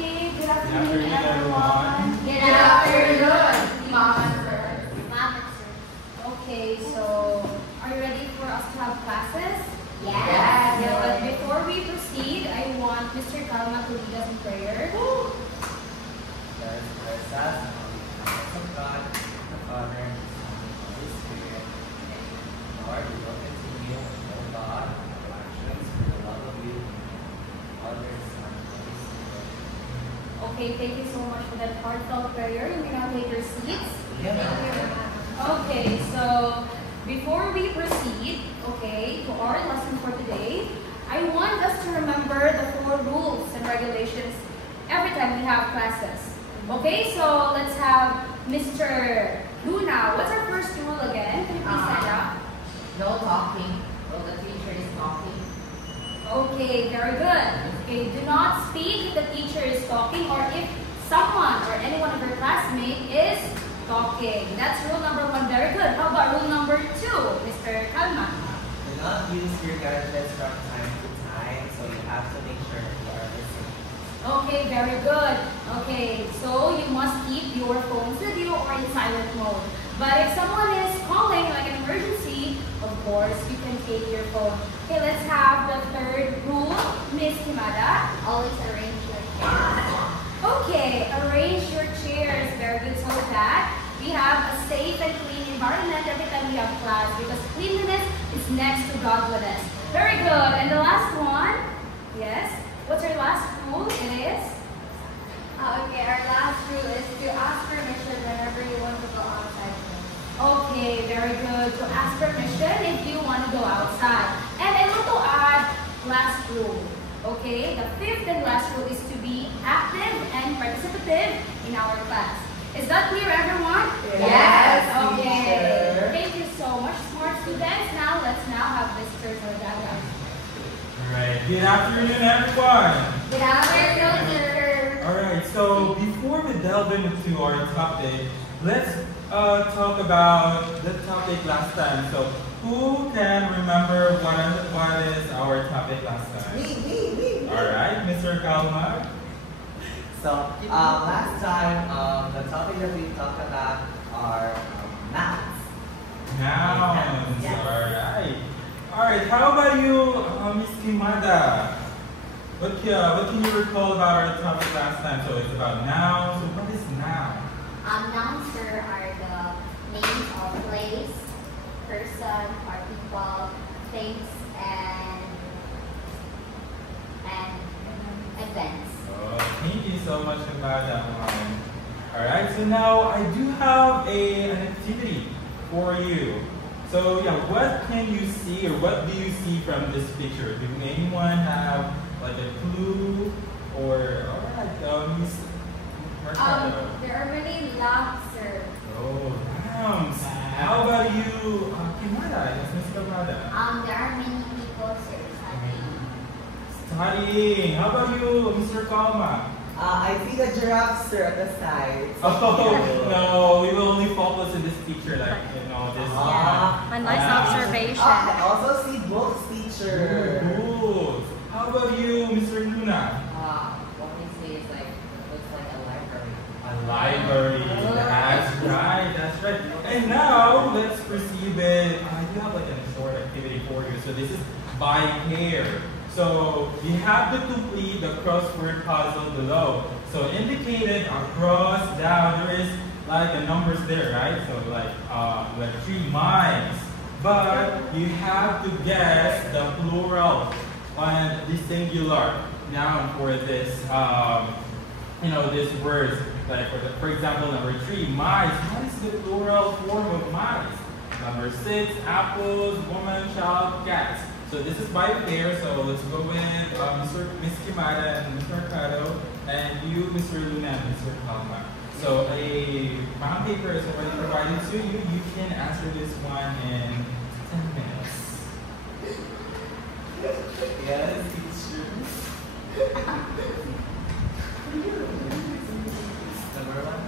Okay, good Good afternoon, afternoon, everyone. everyone. Good afternoon, Mama sir. Mama, sir. Okay, so are you ready for us to have classes? Yes. Yeah, but before we proceed, I want Mr. Kalma to lead us in prayer. Let us bless us in the house of God, the Father, and the Son, and the Holy Spirit. Amen. Lord, we will continue, O God, our actions for the love of you, Father, Son, and Holy Spirit. Okay, thank you so much for that heartfelt prayer. You may now take your seats. Okay, so before we proceed, okay, to our lesson for today, I want us to remember the 4 rules and regulations every time we have classes. Okay, so let's have Mr. Luna. What's our first rule again? Can you please stand up? No talking while the teacher is talking. Okay, very good. Okay, do not speak if the teacher is talking or if someone or any one of your classmates is talking. That's rule number 1. Very good. How about rule number 2, Mr. Kalma? Do not use your gadgets from time to time, so you have to make sure that you are listening. Okay, very good. Okay, so you must keep your phones with you or in silent mode. But if someone is calling like an emergency, of course, you can take your phone. Okay, let's have the 3rd rule, Miss Kimada. Always arrange your chairs. Okay, arrange your chairs. Very good. So that we have a safe and clean environment every time we have class because cleanliness is next to godliness. Very good. And the last one, yes. What's your last rule? It is? Okay, our last rule is to ask permission whenever you want to go outside. Okay, very good. To ask permission if you want to go outside. And I want to add last rule. Okay, the 5th and last rule is to be active and participative in our class. Is that clear, everyone? Yes, Okay. teacher. Thank you so much, smart students. Now, let's have Mr. Zordana. Alright, good afternoon, everyone. Good afternoon, sir. Alright, so before we delve into our topic, let's talk about the topic last time. So, who can remember what is our topic last time? Me. Alright, Mr. Kalma. So, last time, the topic that we talked about are nouns. Nouns. Yes. Alright. Alright, how about you, Miss Kimada? What can you recall about our topic last time? So it's about nouns. So what is noun? Nouns, sir, are the names of place, person, or people, things, and events. Oh, thank you so much about that one. Alright, so now I do have an activity for you. So yeah, what can you see or what do you see from this picture? Do anyone have like a clue or alright, Miss Mercado? There are many lamps, sir. Oh, nouns. How about you, Kimada? Yes, Miss Kimada. There are many people, sir, studying. Studying. How about you, Mr. Kalma? I see the giraffe, sir, at the side. Oh, no, we will only focus in this picture, like, this Ah. A nice observation. I also see books, teacher. Cool. How about you, Mr. Luna? What we see is looks like a library. A library. That's right. And now, let's proceed with, I do have like a short activity for you. So this is by pair. So you have to complete the crossword puzzle below. So indicated across, down, there is like a numbers there, right? So like 3 miles. But you have to guess the plural on the singular noun for this, these words. Like for example, number 3, mice. What is the plural form of mice? Number 6, apples, woman, child, cats. So this is by pair, so let's go with Miss Kimada and Mr. Mercado, and you, Mr. Luna and Mr. Kalma. So a brown paper is already provided to you. You can answer this one in 10 minutes. Yes, teacher. Number 1.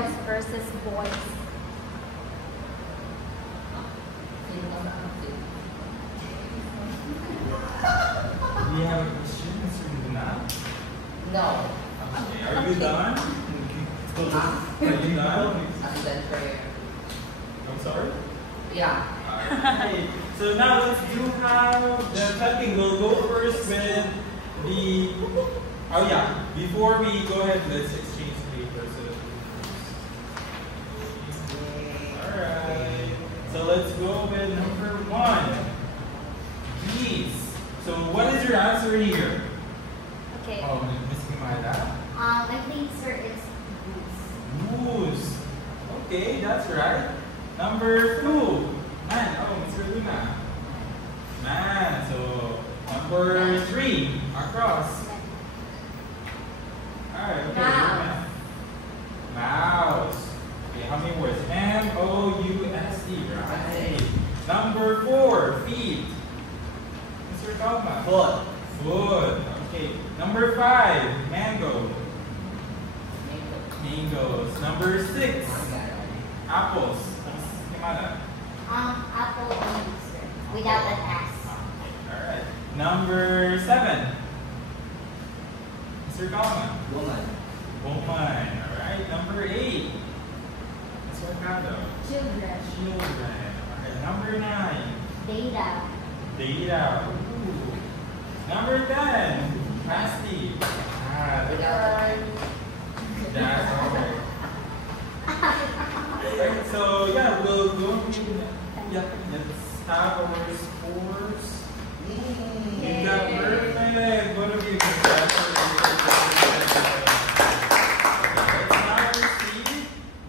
girls versus boys. Do you have a question, Mr. Luna? No. Okay, are you done? Are you done? Assistant prayer. I'm sorry? Yeah. Alright. So now let's do have the typing. We'll go first with the. Oh yeah. Before we go ahead, let's exchange papers. Alright. So let's go with number 1. Geese. So what is your answer here? Okay. Oh, Miss Kimada. I think, sir, it's goose. Moose. Okay, that's right. Number 2. Man. Oh, Mr. Luna. Man. So number 3. Across. Alright, okay. Mouse. Mouse. Okay, how many words? M-O-U-S-E, right? Number 4. Feet. Mr. Kalma. Foot. Foot. Okay. Number 5. Mango. Mangoes. Number 6. Apples. Miss Kimada. Apple and sir. Without an S. Alright. Number 7. Mr. Kalman. Woman. Woman. Alright. Number 8. Mr. Mercado. Children. Children. Alright. Number 9. Data. Data. Ooh. Number 10. Plastic. Without That's alright. Alright, so yeah, we'll go. Yeah, let's have our scores. You got perfect. What have you got? Let's now proceed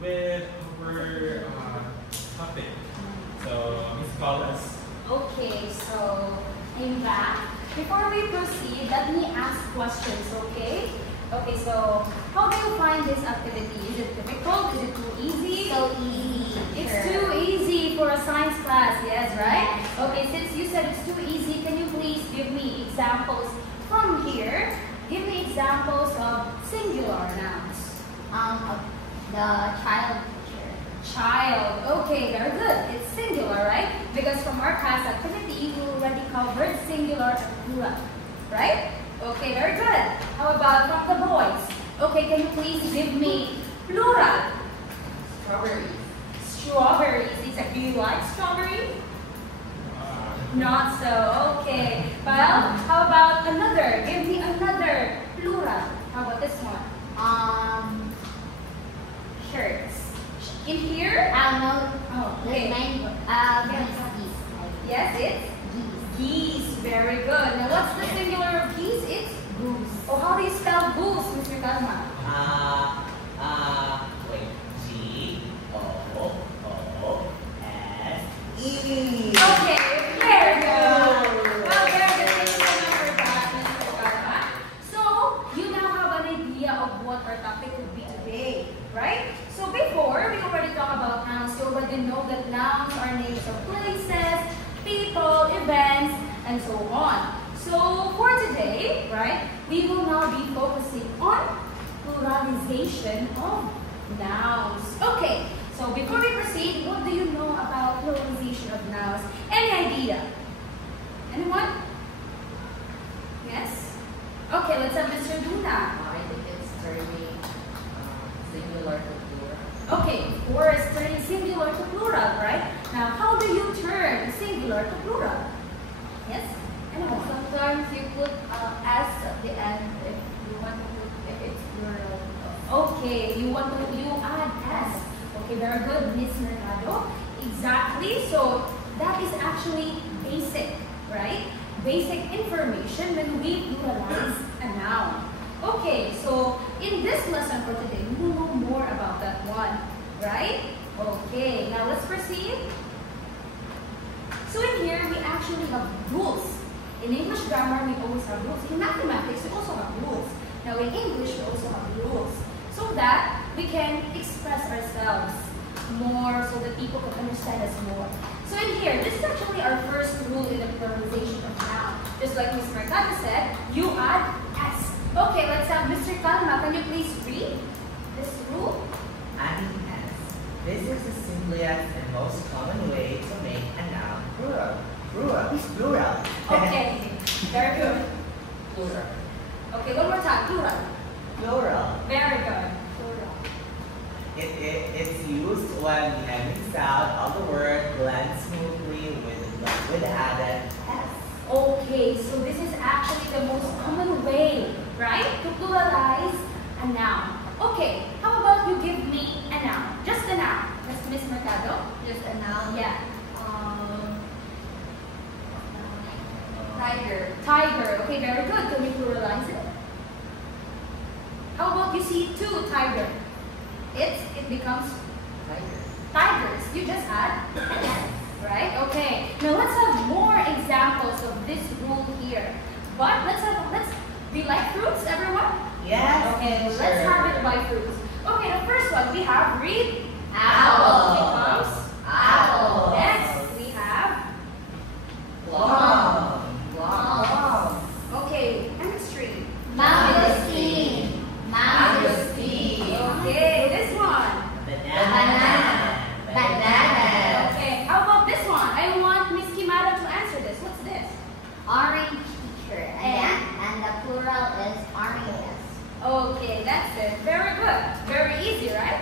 with our topic. So, Miss Collis. Okay, so I'm back. Before we proceed, let me ask questions, okay? Okay, so how do you find this activity? Is it difficult? Is it too easy? So easy. It's sir. too easy for a science class, yes, right? Okay, since you said it's too easy, can you please give me examples from here? Give me examples of singular nouns. The child teacher. Child. Okay, very good. It's singular, right? Because from our class activity, we already covered singular and plural, right? Okay, very good. How about from the boys? Okay, can you please give me plural? Strawberries. Strawberries. Exactly. Do you like strawberries? Not so. Okay. Well, how about another? Give me another plural. How about this one? Shirts. In here? No. Oh, The okay. mango. Geese. Yes, it's Geese. geese. Very good. Now, what's the singular of geese? It's Goose. oh, how do you spell goose, Mr. Kalma? Wait. G-O-O-S-E. Okay, very good. Well, very good. Thank you so much for that, Mr. Kalma. So, you now have an idea of what our topic would be today, right? So, before, we already talked about nouns. You already know that nouns are names of places, people, events, and so on. So, for today, right, we will now be focusing on pluralization of nouns. Okay, so before we proceed, what do you know about pluralization of nouns? Any idea? Anyone? Yes? Okay, let's have Mr. Luna. I think it's turning singular to plural. Okay, of course, turning singular to plural, right? Now, how do you turn singular to plural? Yes? Anyone? Sometimes you put S at the end if you want to put if it's plural. Okay, you add S. Okay, very good, Miss Mercado. Exactly. So that is actually basic, right? Basic information when we pluralize a noun. Okay, so in this lesson for today, we will know more about that one, right? Okay, now let's proceed. So in here, we actually have rules. In English grammar, we always have rules. In mathematics, we also have rules. Now in English, we also have rules. So that we can express ourselves more so that people can understand us more. So in here, this is actually our first rule in the pluralization of noun. Just like Ms. Mercado said, you add S. Okay, let's have Mr. Kalma. Can you please read this rule? adding s. This is the simplest and most common way to make a noun plural. Plural. Okay, very good. Plural. Okay, one more time. Plural. Plural. Very good. It's used when the ending sound of the word blends smoothly with the added s. Okay, so this is actually the most common way, right, to pluralize a noun. Okay, how about you give me a noun? Just a noun. That's Miss Mercado. Just a noun. Yeah. Tiger. Tiger. Okay, very good. Can you pluralize it? How about you see two tiger? It becomes Tiger. tigers. You just add s, right? Okay. Now let's have more examples of this rule here. But do you like fruits, everyone? Yes. Okay, sure. let's have it by fruits. Okay, the first one we have read Apple. becomes Apple. Next we have Plum. plum. Okay, chemistry. Mangosteen. Mangosteen. Okay, this one. Banana. Banana. Okay, how about this one? I want Miss Kimara to answer this. What's this? Orange teacher. And the plural is oranges. Okay, that's it. Very good. Very easy, right?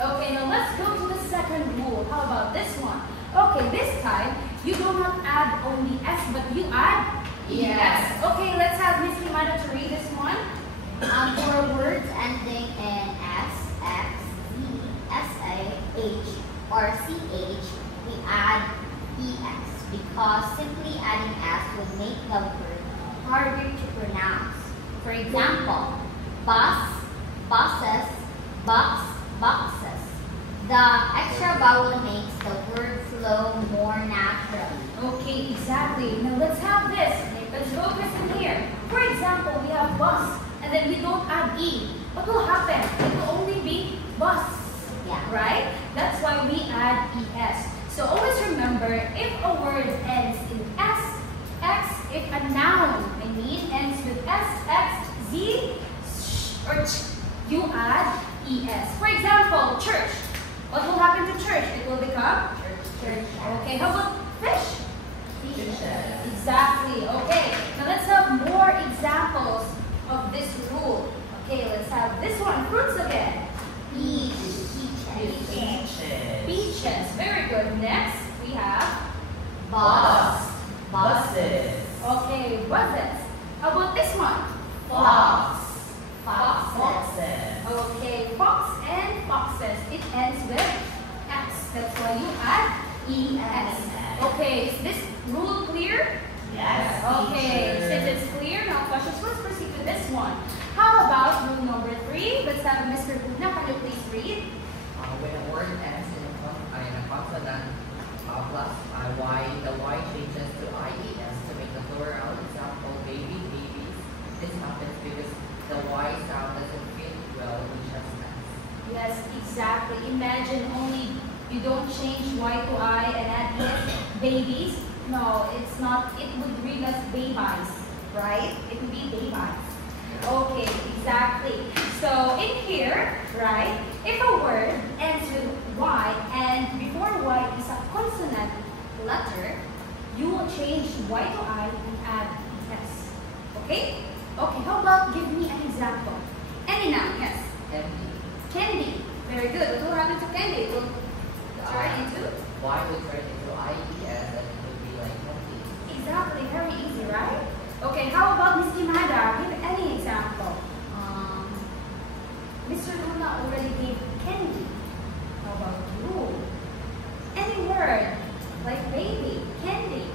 Okay, now let's go to the second rule. How about this one? Okay, this time you do not add only s, but you add Yes. es. Okay, let's have Miss Kimara to read this one. For words ending in s, x, z, sa, h, or ch, we add es because simply adding s would make the word harder to pronounce. For example, bus, buses, box, boxes. The extra vowel makes the word flow more naturally. Okay, exactly. Now let's have this. Let's focus in here. For example, we have bus, and then we don't add e. What will happen? It will only be bus. Yeah. Right? That's why we add es. So always remember, if a word ends in s, x, if a noun, ends with s, x, z, sh, or ch, you add es. For example, church. What will happen to church? It will become church. Okay, how about fish? Fishes. Exactly. Okay, now let's have more examples of this rule. Okay, let's have this one. Fruits again. Peach, Peaches. Peaches. Very good. Next, we have bus, Buses. okay, buses. How about this one? fox, Foxes. Foxes. Okay, fox and foxes. It ends with x. That's why you add es. Okay, is this rule clear? Yes. Okay, teacher. since it's clear, now questions. Let's proceed to this one. How about rule number 3? Let's have Mr. Pugna. Can you please read? When a word ends in a consonant plus y, the y changes to ies to make the plural. Example, baby, babies. This happens because the y sound doesn't fit well with just s. Yes, exactly. Imagine only you don't change y to I and add es, babies. No, it's not. It would read as babies, right? It would be babies. Okay, exactly. So in here, right, if a word ends with y and before y is a consonant letter, you will change y to I and add s. Okay? Okay, how about give me an example? Any noun, yes. Candy. Candy. Very good. What will happen to candy? It will turn into? Y would turn into ies and it would be like candy. Exactly. Very easy, right? Okay, how about Miss Kimada? Give any example. Mr. Luna already gave candy. How about you? Any word like baby, candy.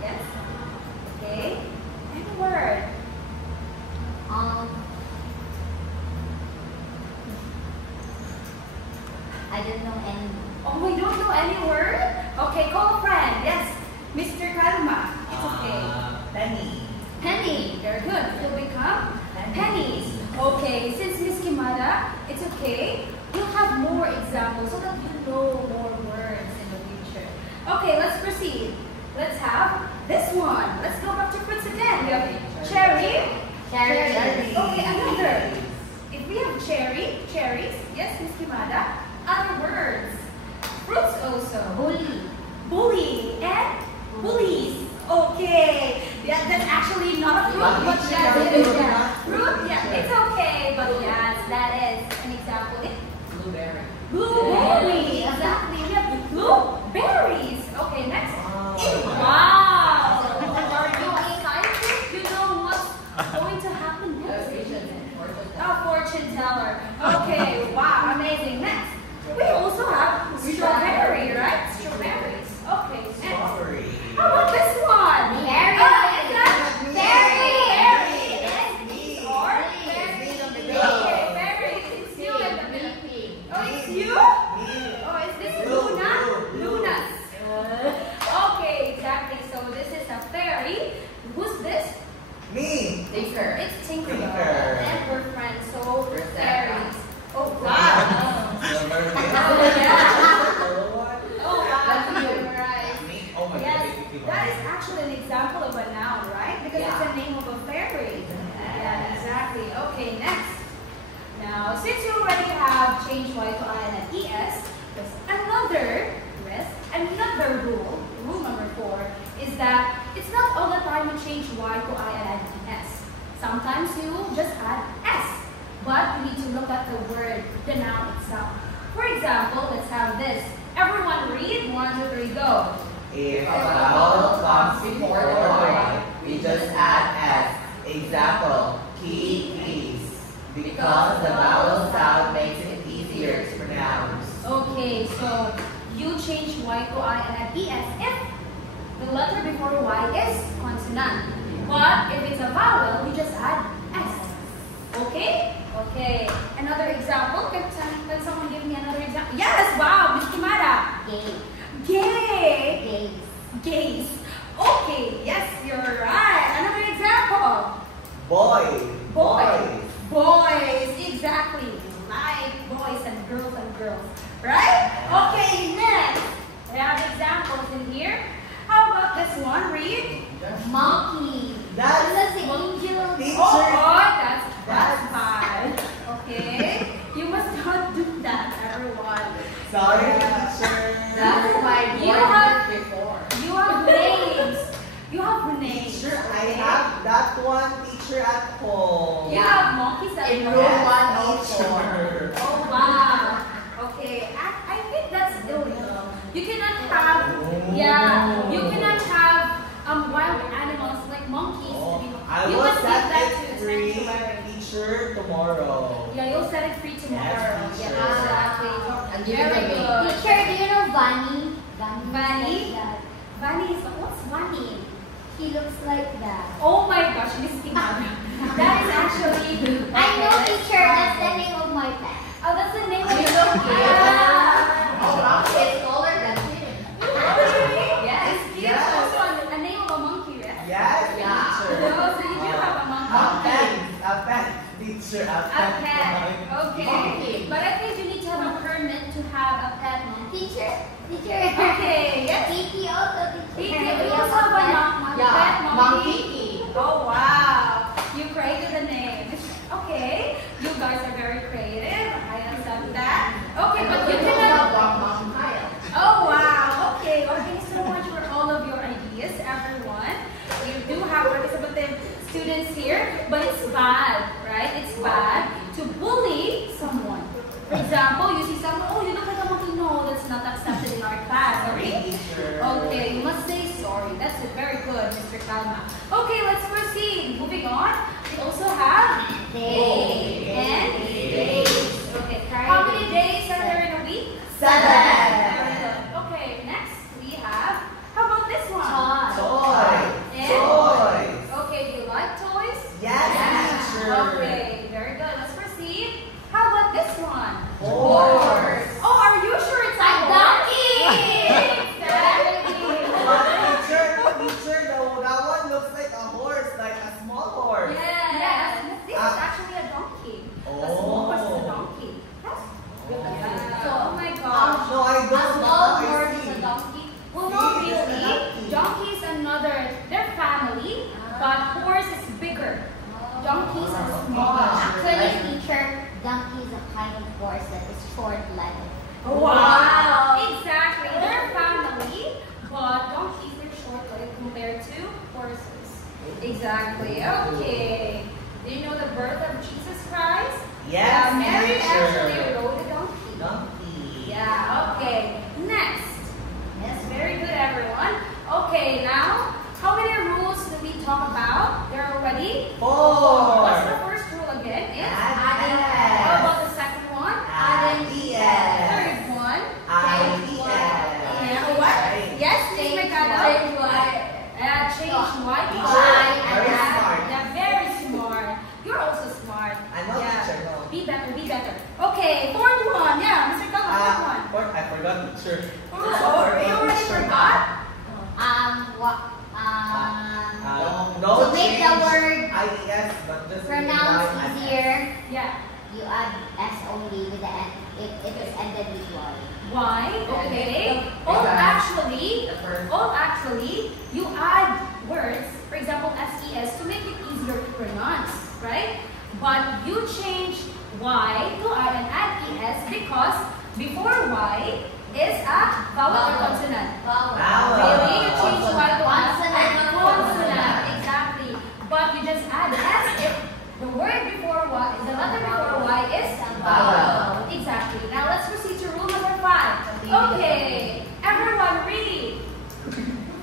Yes? Okay. Any word. I don't know any. Oh, we don't know any word? Okay, call a friend. Yes. Mr. Kalma. It's okay. Penny. Penny. Very good. It will become pennies. Okay, since Miss Kimada, it's okay. We'll have more examples so that you know more words in the future. Okay, let's proceed. Let's have this one. Let's go back to fruits again. We have cherry. Cherry. Okay, another. If We have cherries. Yes, Miss Kimada. Other words. Fruits also. Bully and bullies. Okay. Yeah, that's actually not a fruit, but yes, it is a fruit. Yeah, it's okay, but yes, that is an example. Blueberry. Blueberry. Exactly. We have blueberries. Okay, next. Wow. Are you excited? You know what's going to happen next? Oh, fortune teller. Okay, wow, amazing. Next, we also have strawberry, right? Strawberries. Okay, next. Strawberry. How about this one? Berry. Oh, is that Berry. berry? Or berry? Okay, berry. It's you in the middle. Oh, it's you? Oh, is this Luna? Luna's. Okay, exactly. So this is a fairy. Who's this? Me. Tinker. It's Tinker. Tinker. And we're friends, so We're fairies. Oh, wow. Silver. Oh, yeah. What? Oh, wow. You're right. Me? Oh my Yes, God. that is actually an example of a noun, right? Because it's the name of a fairy. Yeah, exactly. Okay, next. Now, since you already have changed Y to I and ES, there's another rule. Rule number 4 is that it's not all the time you change Y to I and add ES. Sometimes you just add S, but you need to look at the word, the noun itself. For example, let's have this. Everyone read. 1, 2, 3, go. If a vowel comes before the word, we just add S. Example, keys. Because the vowel sound makes it easier to pronounce. Okay, so you change Y to I and add ES if the letter before Y is consonant. But if it's a vowel, we just add S. Okay? Okay. Another example. Can someone give me another example? Yes! Wow! Miss Kimara. Gay. Gays. Okay. Yes, you're right. Another example. Boys. Boys. Exactly. Like boys and girls. Right? Okay, next. We have examples in here. How about this one? Read. Monkey. That's an angel. Teacher. Oh, that's bad. Okay. You must not do that, everyone. Sorry, teacher. That's my You have names. You have names. Teacher, I have that one teacher at home. You have monkeys at In home. room Yes, 104. teacher. Oh wow. Okay. I think that's illegal. You cannot have you cannot have wild animals like monkeys. I You will must give set that it to the free, sanctuary. teacher, tomorrow. Yeah, you'll set it free tomorrow. Yes, Yeah, teacher. exactly. And Very good. Teacher, do you know Bunny? Bunny? Like that. Bunny is what's bunny? He looks like that. Oh my gosh, Miss Kimara. That is actually. I know, teacher. That's the name of my pet. Oh, that's the name of It's your okay. It's taller than him. Yes, Yes. yes. Also a name of a monkey, right? Yes, Yeah. teacher. Oh, so you do have a monkey. A pet, teacher, a A pet. pet. Okay. Monkey. But I think you need to have a permit to have a pet monkey. Teacher. Okay, yes. Kiki also, teacher. We also have a pet monkey. Oh wow. You created a name. Okay. You guys are very creative. I accept that. Okay, but you cannot. Oh wow. Okay. Okay. So much for all of your ideas, everyone. You do have participative students here, but it's bad, right? It's bad to bully someone. For example, you see someone, oh, you look like a monkey. No, that's not accepted in our class. Sorry, Okay? teacher. Okay, you must say sorry. That's it. Very good, Mr. Kalma. Okay, let's proceed. Moving on, we also have Days. and days. Okay, how many days are there in a week? 7. Very good. Okay, next we have, how about this one? Toys. And- Toys. Okay, do you like toys? Yes, teacher. Okay, very good. Let's proceed. How about this one? Horse. Oh, are you sure it's a A donkey. Exactly. Teacher, that one looks like a horse. Exactly. Okay. Do you know the birth of Jesus Christ? Yes, Mary teacher. actually rode a donkey. Donkey. Yeah, okay. Next. Yes, very good, everyone. Okay, now, how many rules do we talk about? There are already 4. What's the first rule again? It's Adding How S. about the second one? Adding ES. Third one? IES. Yeah, what? Yes, change my Change what? Change what? Very smart. Yeah, very smart. You're also smart. I'm not teacher, no. Be better, be better. Okay, fourth one. Yeah, Mr. Kama, fourth one. What? I forgot teacher. Oh, you already forgot? No, To make the change word IES, but just pronounce Y and S. easier, Yeah. you add S only with the N if it's ended with Y. Why? Okay. Yeah. Actually, you add words, for example, SES, to make it easier to pronounce, right? But you change Y to and add ES because before Y is a vowel or consonant. Vowel. Really? You change Y to Consonant. consonant. Exactly. But you just add S if the word before Y, the letter before Y is Vowel. Exactly. Now let's proceed to rule number 5. Okay. Everyone read.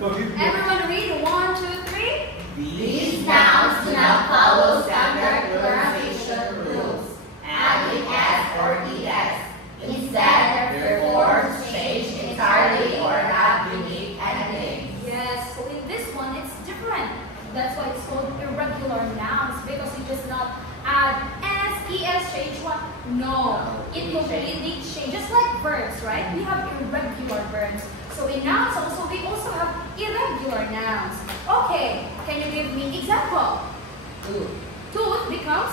Everyone read. 1, 2, 3. These nouns do not follow standard pronunciation rules, adding S or ES. Instead, their forms change entirely or have unique endings. Yes. So in this one, it's different. That's why it's called irregular nouns because you just not add S, ES, change one. No, it completely changes. Just like verbs, right? We have irregular verbs. So in nouns also, we also have irregular nouns. Okay, can you give me example? Tooth becomes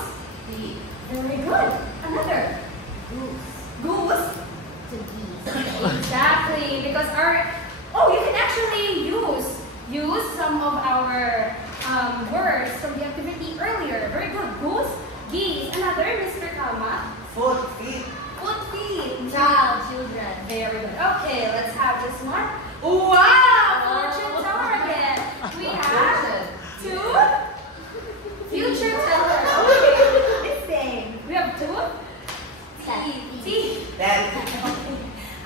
Teeth. very good. Another. Goose. Goose. To geese. Exactly, because you can actually use some of our words from the activity earlier. Very good. Goose, geese. Another, Mr. Kalma. Foot, feet. Foot, feet. Child, children. Very good. Okay, let's have this one. Wow! Fortune teller again. We have 2 future teller. Okay, it's same. We have 2 teeth. Then,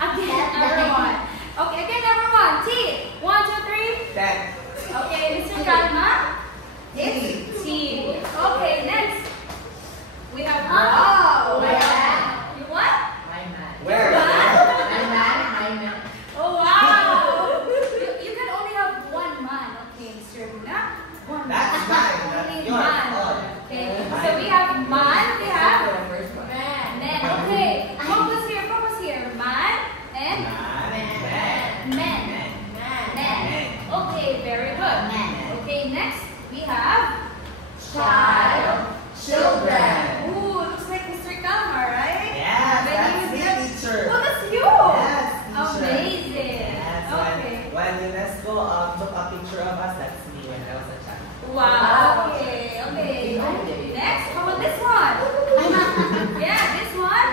Again, everyone. Okay, again, everyone. Teeth. 1, 2, 3. then, Okay, Mr. Kalma. teeth. Teeth. Okay, next. We have Wow. We have you what? Where? Oh wow! You can only have 1 man. Okay, Mr. Luna. 1 That's mine. That's Only yours. man. Oh. Okay, so we have man. We have Man. men. Okay, focus here. Man and men. Men. Okay, very good. Men. Okay, next we have Child. Children. Ooh, looks like Mr. Kalmar, right? Yes, When that's you me, get- teacher. Oh, that's you. Yes, teacher. Amazing. Yes, Okay. when UNESCO took a picture of us, that's me when I was a child. Wow. Okay. Next, how about this one? Yeah, this one.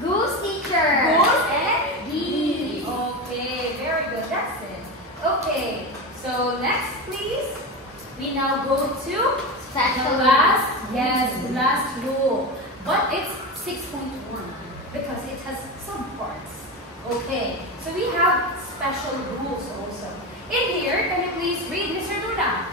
Goose teacher. Goose and Geese. Okay, very good. That's it. Okay. So next, please. We now go to Special the last rule. But it's 6.1 because it has some parts. Okay. So we have special rules also. In here, can you please read, Mr. Luna?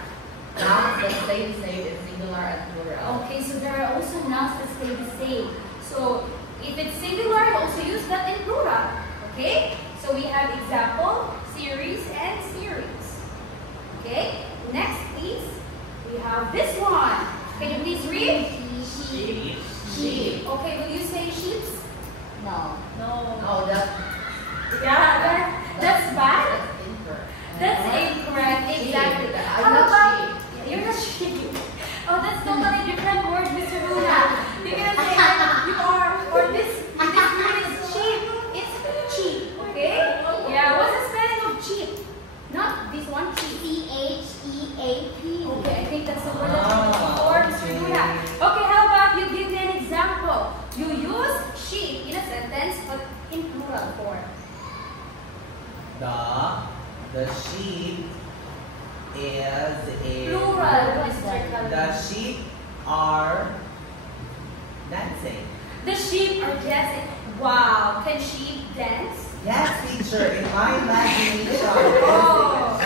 Nouns that stay the same in singular and plural. Okay, so there are also nouns that stay the same. So if it's singular, you also use that in plural. Okay? So we have example, series, and series. Okay? Next, please. We have this one. Can you please read? Sheep. Sheep. Okay, will you say sheep? No. No, that's That's bad. incorrect. That's incorrect. Exactly. I'm How not about sheep. you're not sheep? Oh, that's totally different word, Mr. Luna. You're gonna say that you are, or this word is cheap. It's cheap. Okay? Yeah. What's the spelling of cheap? Not this one. Cheap. CHEAP. Okay, I think that's the word that you're looking for, Mr. Okay. Luna. Okay, how about you give me an example? You use sheep in a sentence, but in plural form. The sheep is a Plural, Mr. The Calvin. sheep are dancing. The sheep are dancing. Wow, can sheep dance? Yes, teacher, in my imagination. Oh.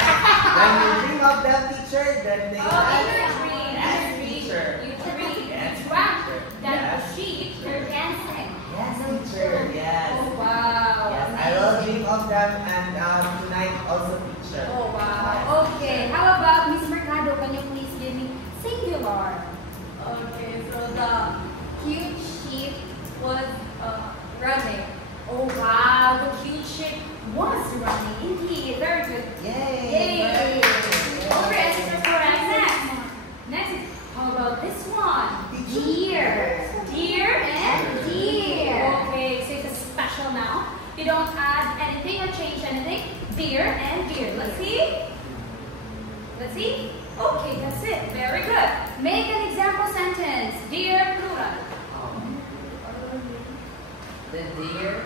When you dream of them, teacher, then they Oh, dance. in your dream, Yes, in your dream, teacher. you dream, Yes, you dream teacher. that Yes, the sheep are dancing. Yes, teacher, yes. Oh, wow. Yes, I will dream of them and tonight also, teacher. Oh, wow. Okay, how about Miss Mercado? Can you please give me singular? Okay, so the cute sheep was running. Oh, wow. The cute sheep was running. Indeed. Very good. Yay! Yay. All three answers are correct. Next. Next. How about this one? Deer. Deer and deer. Okay, so it's a special noun. You don't add anything or change anything. Deer and deer. Let's see. Let's see. Okay, that's it. Very good. Make an example sentence. Deer, plural. The deer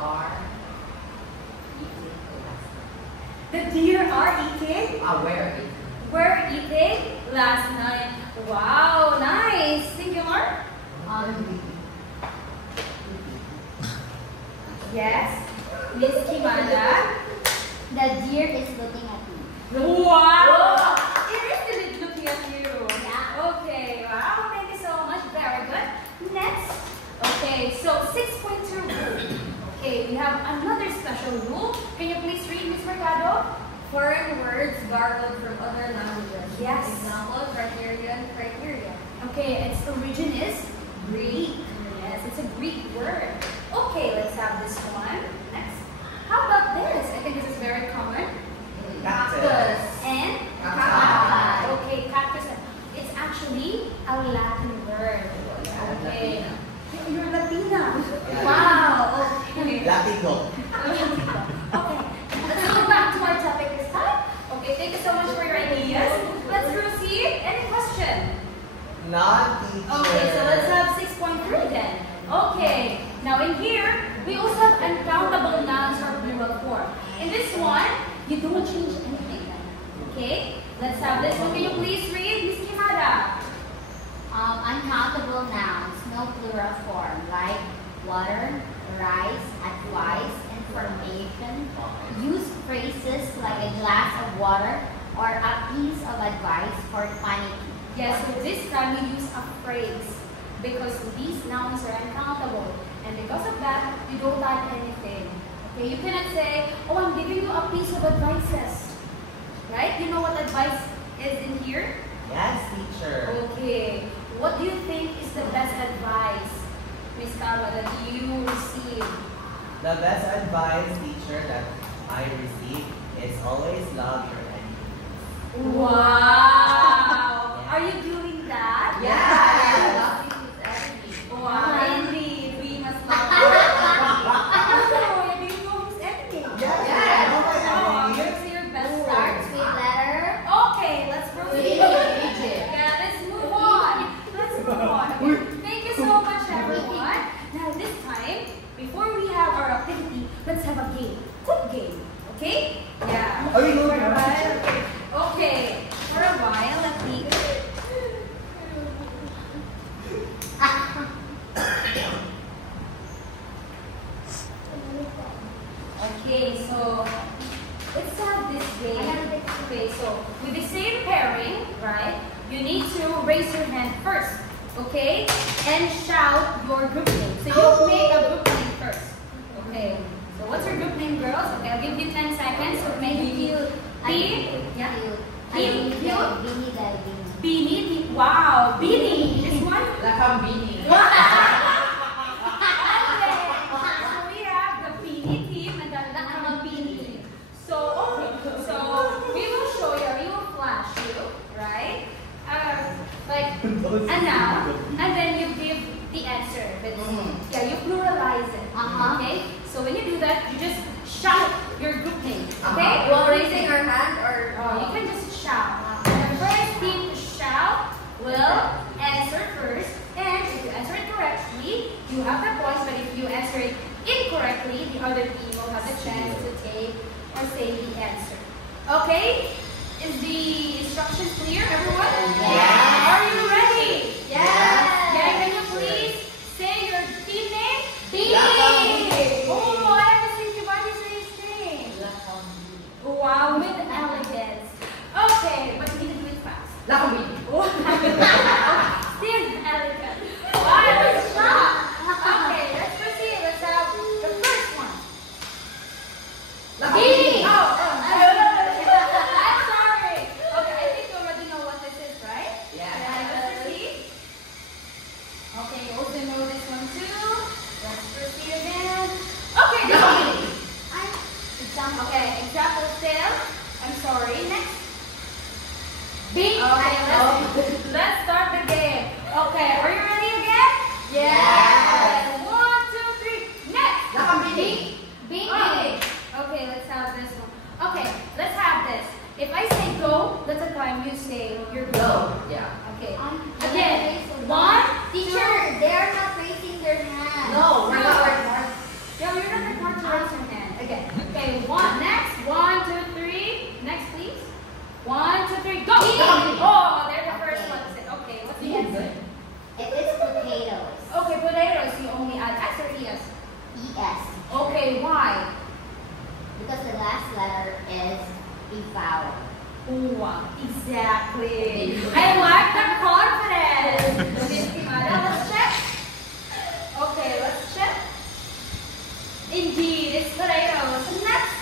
are eating The deer are eating. where eating? Were eating last night. Wow, nice. Singular. Yes. Miss Kimanda. The deer is looking at me. Wow. It is really looking at you. Yeah. Okay. Wow. Thank you so much. Very good. Next. Okay. So 6.2 rule. Okay. We have another special rule. Can you please read, Miss Mercado? Foreign words borrowed from other languages. Yes. Example, criterion, criteria. Okay. Its origin is Greek. Yes. It's a Greek word. Okay. Let's have this one. Next. How about this? I think this is very common. Cactus. And Cacti. okay, cactus. It's actually a Latin word. Okay. You're Latina. Yeah. Wow. Okay. Latigo. Okay. Let's go back to our topic this time. Okay, thank you so much for your ideas. Let's proceed. Any question? Not teacher. Okay, so let's have 6.3 then. Okay. Now in here, we also have uncountable nouns or plural form. In this one, you don't change anything. Okay? Let's have this one. Can you please read, Miss Kimada? Uncountable nouns, no plural form, like water, rice, advice, information. Use phrases like a glass of water or a piece of advice for quantity. Yes, so this time we use a phrase because these nouns are uncountable. And because of that, you don't add anything. Okay, you cannot say, oh, I'm giving you a piece of advices. Right? You know what advice is in here? Yes, teacher. Okay. What do you think is the best advice, Miss Carla, that you received? The best advice, teacher, that I received is always love your enemies. Wow! Are you doing that? Yes. Wow, indeed. We must love our Oh, do you know who's enemy? Yes. Oh, what's your best Starts friend? with letter Okay, let's proceed. Yeah, let's move on. Let's move on. Okay. Thank you so much, everyone. Now, this time, before we have our activity, let's have a game. Quick game. Okay? Yeah. Oh, you know For a that. while. Okay. For a while, let me. Okay, so let's have this game. Okay, so with the same pairing, right? You need to raise your hand first, okay? And shout your group name. So you make a group name first. Okay. So what's your group name, girls? Okay, I'll give you 10 seconds. So make it P. Yeah. P. Q. Beanie. Wow. Beanie. This one. Lakambini. Okay. So we have the Beanie team and the Lakambini team. So okay. So we will show you. We will flash you, right? Like a noun, and then you give the answer. But yeah, you pluralize it. Okay. So when you do that, you just shout your group name. Okay. While raising our hand or You can just shout. The first team to shout will answer first, and if you answer it correctly, you have the points. But if you answer it incorrectly, the other team will have the chance to take or say the answer. Okay? Is the instructions clear, everyone? Yes. Are you ready? Yes. Yeah, can you please say your team name? Team. Oh, I have to see Giovanni say his name. Wow, with elegance. Okay, but you need to do it fast. Still elegant. Wow, I was shocked. Okay, let's proceed. Let's have the first one. B. Oh, I'm sorry. Okay, I think you already know what this is, right? Yeah. Let's proceed. Okay, you also know this one too. Let's proceed again. Okay, this one. Okay, example still. I'm sorry. Next. B. Okay, let's start the game. Okay, are you ready again? Yes. 1, 2, 3. Next. B. Okay, let's have this one. Okay, let's have this. If I say go, that's the time you say your go. Yeah. Okay. Again. 1, Teacher, they are not raising their hand. No, we're not Yeah, you're not required to raise your hand. Again. Okay, 1. Next. 1, 2, 3. Next, please. 1, 2, 3. Go. Oh, there's the first one. Okay, what's the answer? It is potatoes. Okay, potatoes. You only add S or ES? ES. Okay, why? Because the last letter is a vowel. Ooh, exactly. I like the confidence. Miss Kimada, let's check. Okay, let's check. Indeed, it's potatoes. Next.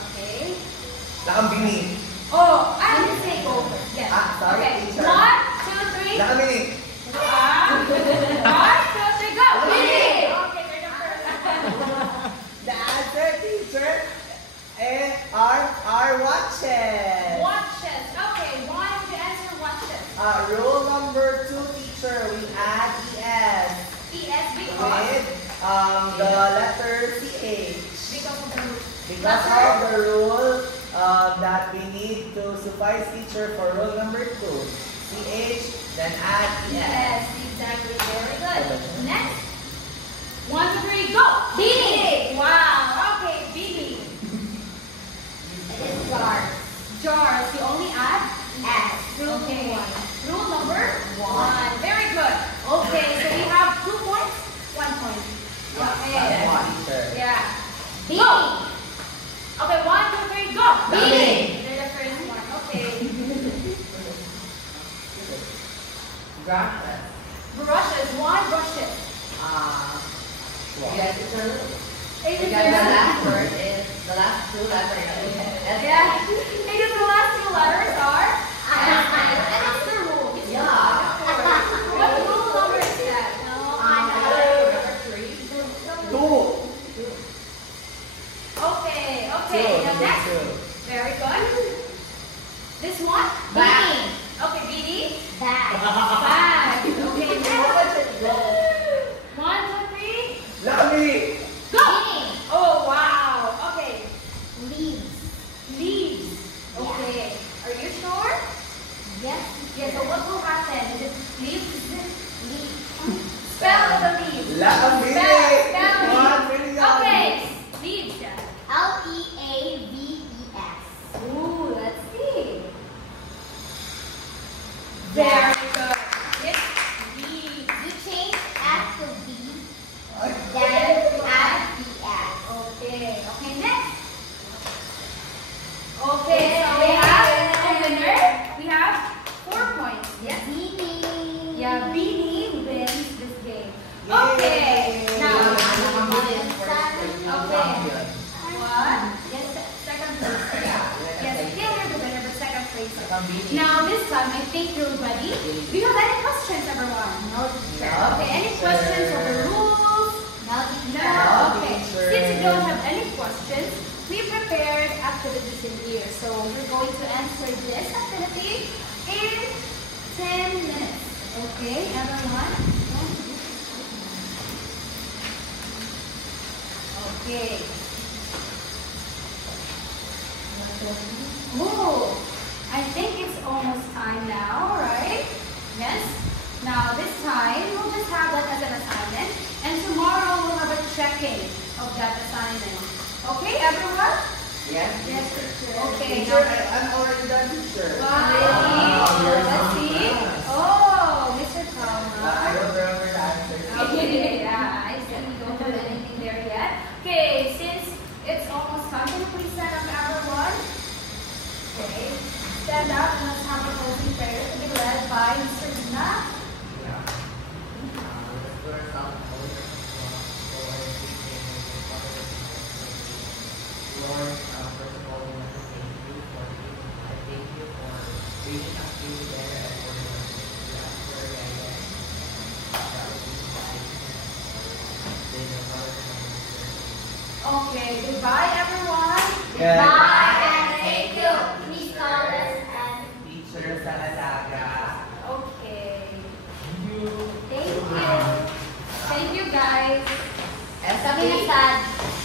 Okay. Nakambini. Oh, I didn't say go first. Yes. Sorry, Okay. teacher. 1, 2, 3. Nakambini. 1, 2, 3, go. Okay, you're the first. The answer, teacher, are watches. Watches. Okay, why would you answer watches? Rule number 2, teacher, we add ES ES because with the letter CH. because of the root. Because of the rule that we need to suffice teacher for rule number 2. CH, then add ES. Yes, exactly. Very good. Next. 1, 2, 3, go. BB. Wow. Okay, BB. It is jars. Jars. You only add S. okay. Rule number 1. Very good. Okay, so we have 2 points, 1 point. Okay. Teacher. Yeah. B. Go. Okay, 1, 2, 3, go. B. They're the first one. Okay. Grasses. Brushes. Why brushes? You guys can It is because the last word is the last 2 letters. Yeah. Because the last 2 letters are and it's the rule. It's Yeah. What rule number is that? No, Number 3. 2. Okay, okay. Now next. Very good. This one? Bag. Okay, BD. Bag. Bag. Okay, next. 1, 2, 3. Nakambini. Go! Oh, wow. Okay. Leaves. Leaves. Okay. Are you sure? Yes. Yes, so what will happen? Is it leaves? Leaves. Spell the leaves. Nakambini. Spell One leaves. million. Okay. Leaves. Leaves. Ooh, let's see. Very good. It's leaves. You change S to B, then add ES. Okay. Okay, next. Okay, so we have a winner. We have 4 points. Yes. Beanie. Yeah, Beanie wins this game. Okay. Now, what? Yes, second place. Yes, still you're the winner, but second place. Nakambini. Now this time, I think you're ready. Do you have any questions, everyone? No teacher. Okay, any questions on the rules? No teacher. No. Okay. teacher. Since you don't have any questions, we prepared activities in here. So we're going to answer this activity in 10 minutes. Okay, everyone? Okay. Oh, I think it's almost time now, right? Yes? Now this time, we'll just have that as an assignment. And tomorrow, we'll have a checking of that assignment. Okay, everyone? Yes. Yes, teacher. Okay. Teacher, I'm already done, teacher. Wow. Very Let's see. fast. Oh, Mr. I Kama. don't remember the answer. Okay, yeah, I see you don't have anything there yet. Okay, since it's almost time, can you please stand up, everyone? Okay, stand up and let's have a closing prayer to be led by Mr. Dina. Yeah. Let's put ourselves in the Lord, first of all, we want to thank you for being alive. Thank you for bringing us here together and for the ask for guidance. That would be Okay, goodbye, everyone. Bye and thank you, Miss Collins and Teacher Saladaga. Okay, Thank you. thank you. thank you, guys. And Sabi na sad.